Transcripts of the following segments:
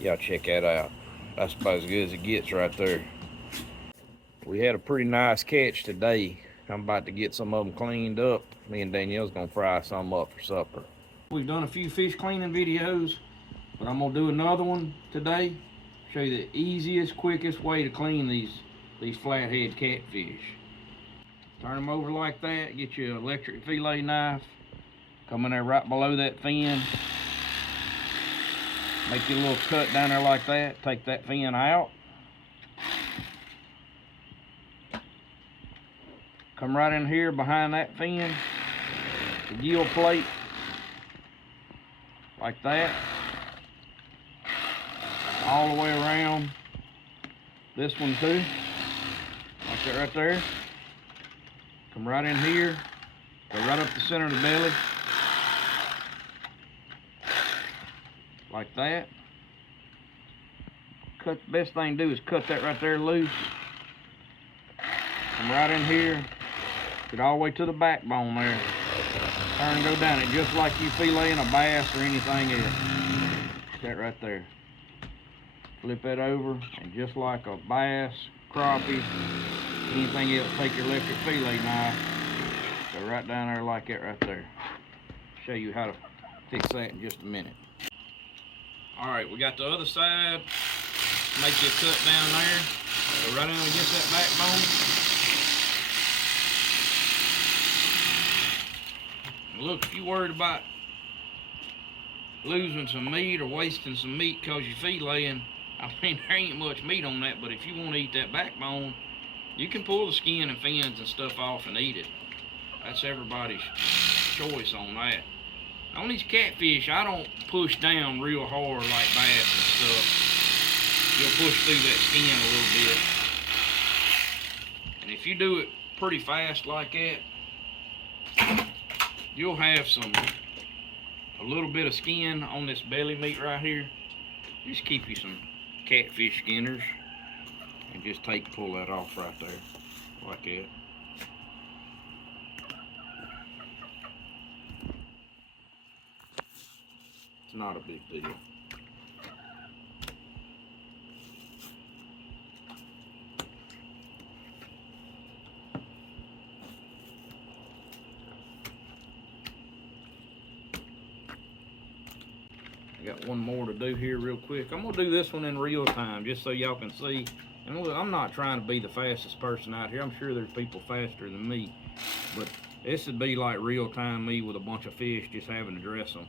Y'all check that out. That's about as good as it gets right there. We had a pretty nice catch today. I'm about to get some of them cleaned up. Me and Danielle's gonna fry some up for supper. We've done a few fish cleaning videos, but I'm gonna do another one today. Show you the easiest, quickest way to clean these flathead catfish. Turn them over like that. Get your electric fillet knife. Come in there right below that fin. Make your little cut down there like that. Take that fin out. Come right in here behind that fin. The gill plate. Like that. All the way around. This one too. Like that right there. Come right in here. Go right up the center of the belly. Like that. Cut. Best thing to do is cut that right there loose. Come right in here. Get all the way to the backbone there. Turn and go down it just like you filleting a bass or anything else. That right there. Flip that over, and just like a bass, crappie, anything else, take your electric fillet knife, go right down there like that right there. Show you how to fix that in just a minute. Alright, we got the other side. Make you a cut down there. Go right down against that backbone. Look, if you're worried about losing some meat or wasting some meat because you're filleting, I mean, there ain't much meat on that, but if you want to eat that backbone, you can pull the skin and fins and stuff off and eat it. That's everybody's choice on that. On these catfish, I don't push down real hard like bass and stuff. You'll push through that skin a little bit. And if you do it pretty fast like that, you'll have a little bit of skin on this belly meat right here. Just keep you some catfish skinners and just pull that off right there like that. It's not a big deal. I got one more to do here real quick. I'm gonna do this one in real time just so y'all can see. And look, I'm not trying to be the fastest person out here. I'm sure there's people faster than me, but this would be like real time me with a bunch of fish just having to dress them.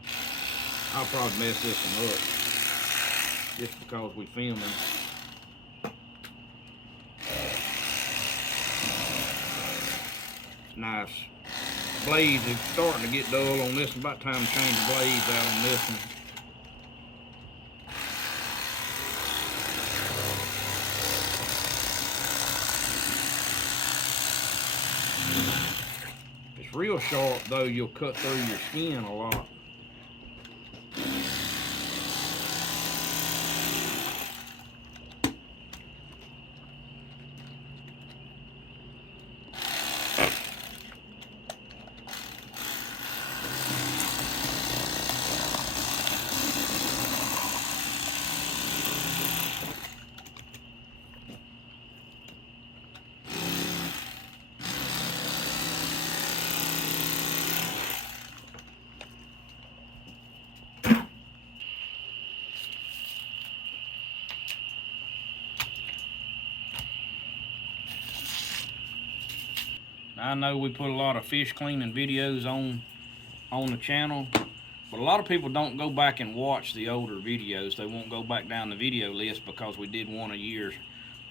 I'll probably mess this one up just because we filming. Nice. Blades are starting to get dull on this. About time to change the blades out on this one. If it's real sharp though, you'll cut through your skin a lot. I know we put a lot of fish cleaning videos on the channel, but a lot of people don't go back and watch the older videos. They won't go back down the video list because we did one a year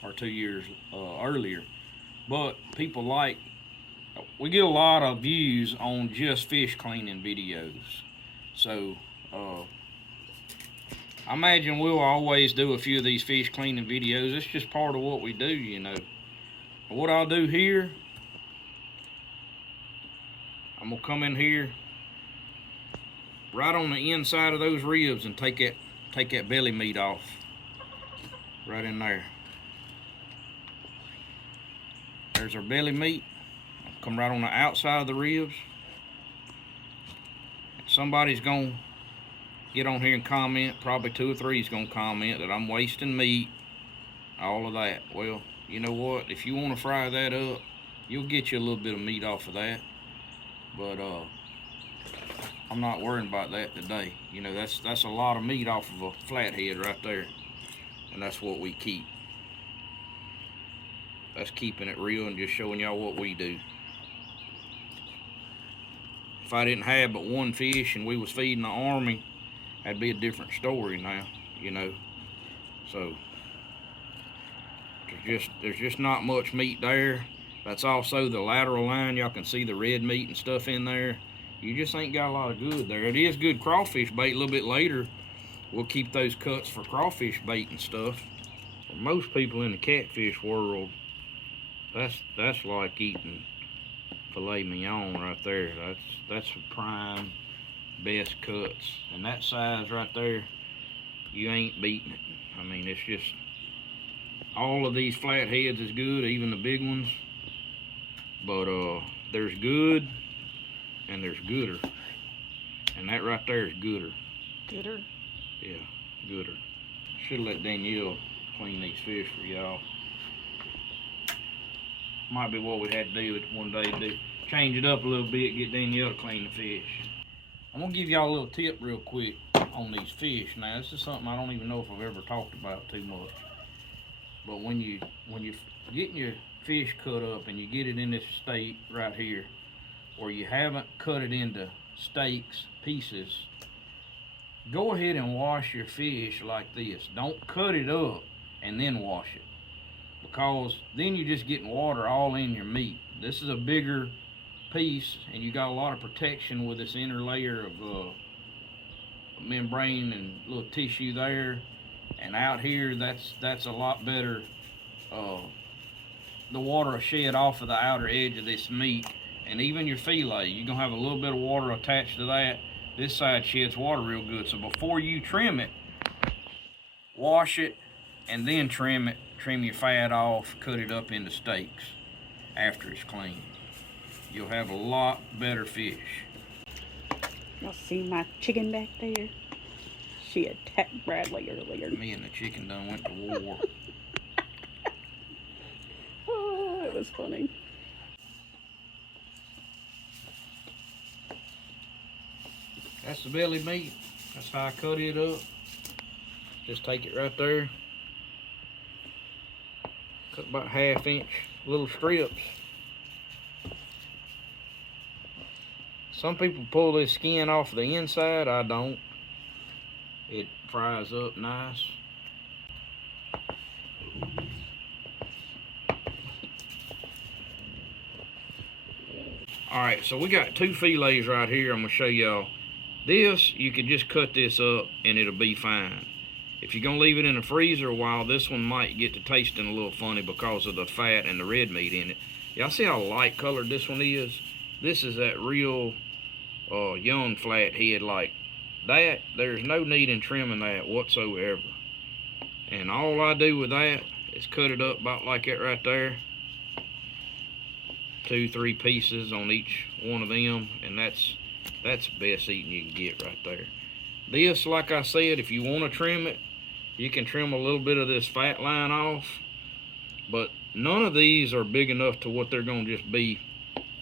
or 2 years earlier. But people we get a lot of views on just fish cleaning videos. So I imagine we'll always do a few of these fish cleaning videos. It's just part of what we do, you know. But what I'll do here, I'm gonna come in here right on the inside of those ribs and take that belly meat off. Right in there. There's our belly meat. Come right on the outside of the ribs. Somebody's gonna get on here and comment. Probably 2 or 3 is gonna comment that I'm wasting meat, all of that. Well, you know what? If you want to fry that up, you'll get you a little bit of meat off of that. But I'm not worrying about that today. You know, that's a lot of meat off of a flathead right there, and that's what we keep. That's keeping it real and just showing y'all what we do. If I didn't have but one fish and we was feeding the army, that'd be a different story now, you know. So there's just not much meat there. That's also the lateral line. Y'all can see the red meat and stuff in there. You just ain't got a lot of good there. It is good crawfish bait. A little bit later, we'll keep those cuts for crawfish bait and stuff. For most people in the catfish world, that's like eating filet mignon right there. That's a prime, best cuts. And that size right there, you ain't beating it. I mean, it's just, all of these flatheads is good, even the big ones. But there's good and there's gooder. And that right there is gooder. Gooder? Yeah, gooder. Should let Danielle clean these fish for y'all. Might be what we had to do one day, change it up a little bit, get Danielle to clean the fish. I'm gonna give y'all a little tip real quick on these fish. Now, this is something I don't even know if I've ever talked about too much. But when you're getting your fish cut up and you get it in this state right here, or you haven't cut it into steaks, pieces, go ahead and wash your fish like this. Don't cut it up and then wash it, because then you're just getting water all in your meat. This is a bigger piece, and you got a lot of protection with this inner layer of membrane and little tissue there. And out here, that's a lot better. The water will shed off of the outer edge of this meat, and even your fillet, you're gonna have a little bit of water attached to that. This side sheds water real good. So before you trim it, wash it and then trim it. Trim your fat off, cut it up into steaks after it's clean. You'll have a lot better fish. Y'all see my chicken back there? She attacked Bradley earlier. Me and the chicken done went to war. Oh, it was funny. That's the belly meat. That's how I cut it up. Just take it right there. Cut about 1/2 inch little strips. Some people pull this skin off the inside. I don't. It fries up nice. Alright, so we got 2 fillets right here. I'm going to show y'all. This, you can just cut this up and it'll be fine. If you're going to leave it in the freezer a while, this one might get to tasting a little funny because of the fat and the red meat in it. Y'all see how light colored this one is? This is that real young flathead like that. There's no need in trimming that whatsoever. And all I do with that is cut it up about like that right there. 2, 3 pieces on each one of them, and that's the best eating you can get right there. This, like I said, if you want to trim it, you can trim a little bit of this fat line off, but none of these are big enough to what they're going to just be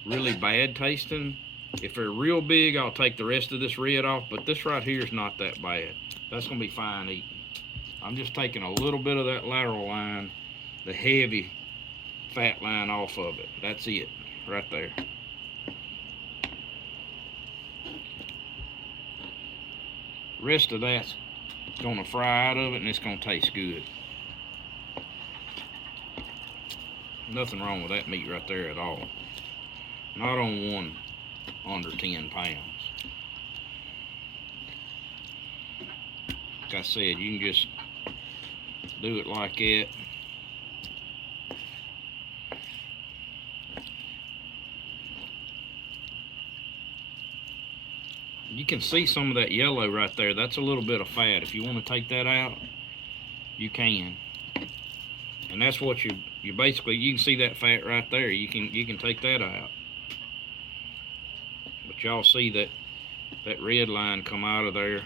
really bad tasting. If they're real big, I'll take the rest of this red off, but this right here is not that bad. That's going to be fine eating. I'm just taking a little bit of that lateral line, the heavy fat line off of it. That's it, right there. Rest of that's gonna fry out of it, and it's gonna taste good. Nothing wrong with that meat right there at all. Not on one under 10 pounds. Like I said, you can just do it like that. You can see some of that yellow right there. That's a little bit of fat. If you want to take that out, you can. And that's what you basically, you can see that fat right there. You can take that out. But y'all see that red line come out of there.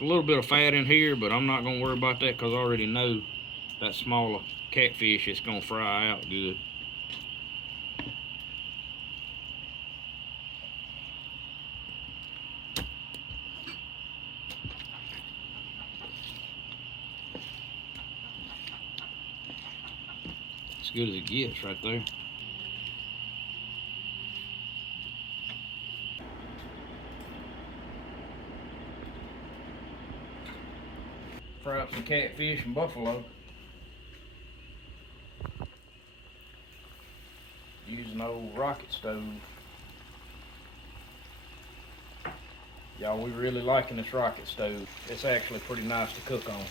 a little bit of fat in here, but I'm not gonna worry about that because I already know that smaller catfish is gonna fry out good. As good as it gets right there. Fry up some catfish and buffalo. Using an old rocket stove. Y'all, we really liking this rocket stove. It's actually pretty nice to cook on.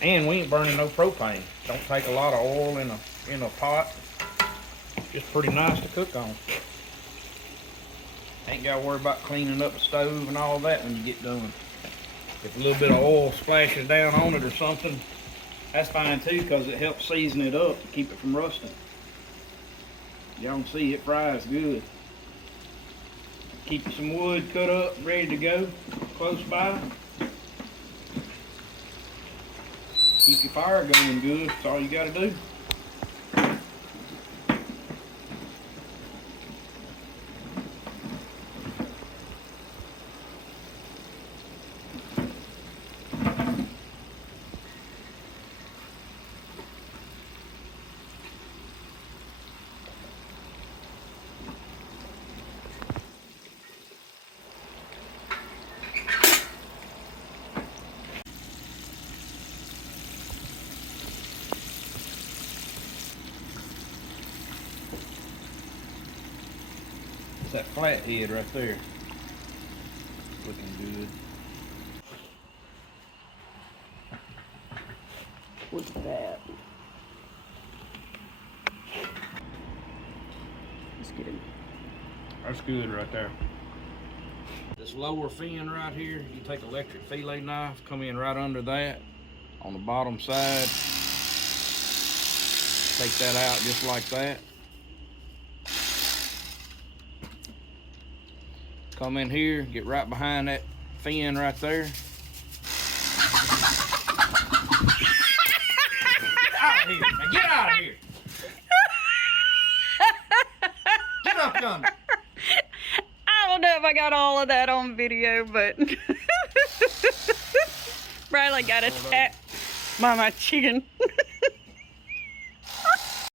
And we ain't burning no propane. Don't take a lot of oil in a pot. Just pretty nice to cook on. Ain't gotta worry about cleaning up the stove and all that when you get done. If a little bit of oil splashes down on it or something, that's fine too, because it helps season it up to keep it from rusting. Y'all can see it fries good. Keep you some wood cut up, ready to go, close by. Keep your fire going good, that's all you gotta do. That flathead right there. Looking good. What's that? Let's get him. That's good right there. This lower fin right here, you take an electric fillet knife, come in right under that on the bottom side. Take that out just like that. Come in here, get right behind that fin right there. Get out of here! Now get out of here! Get up yonder! I don't know if I got all of that on video, but Bradley got attacked by my chicken.